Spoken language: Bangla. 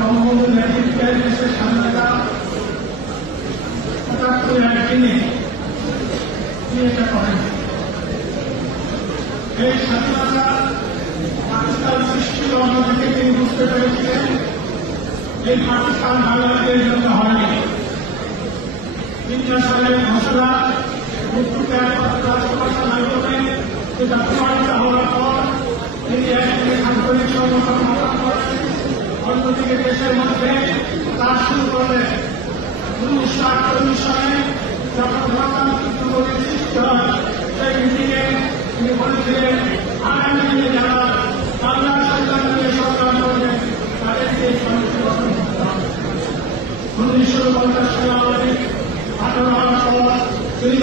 বঙ্গবন্ধু নেতৃত্বে দেশের স্বাধীনতা ৭৭ দিনে এটা করেন। এই স্বাধীনতা পাকিস্তান সৃষ্টির অন্যদিকে তিনি বুঝতে পেরেছিলেন এই পাকিস্তান বাংলাদেশের জন্য হয়নি। ৩ সালের ঘোষণা এটা প্রমাণিত হওয়ার পর তিনি একদিকে আন্তরিক সংগঠন গঠন করেন, অন্যদিকে দেশের মধ্যে কাজ শুরু করলেন। 1948 সালে যখন গণতান্ত্রিক যুগের সৃষ্টি হয় সেই মিটিংয়ে তিনি বলেছিলেন আগামী দিনে যারা বাংলার সরকার নিয়ে সংগ্রাম করবেন তাদেরকে এই কমিটি গঠন করতে হবে। 1950 সালে আমাদের 18 হওয়ার পর তিনি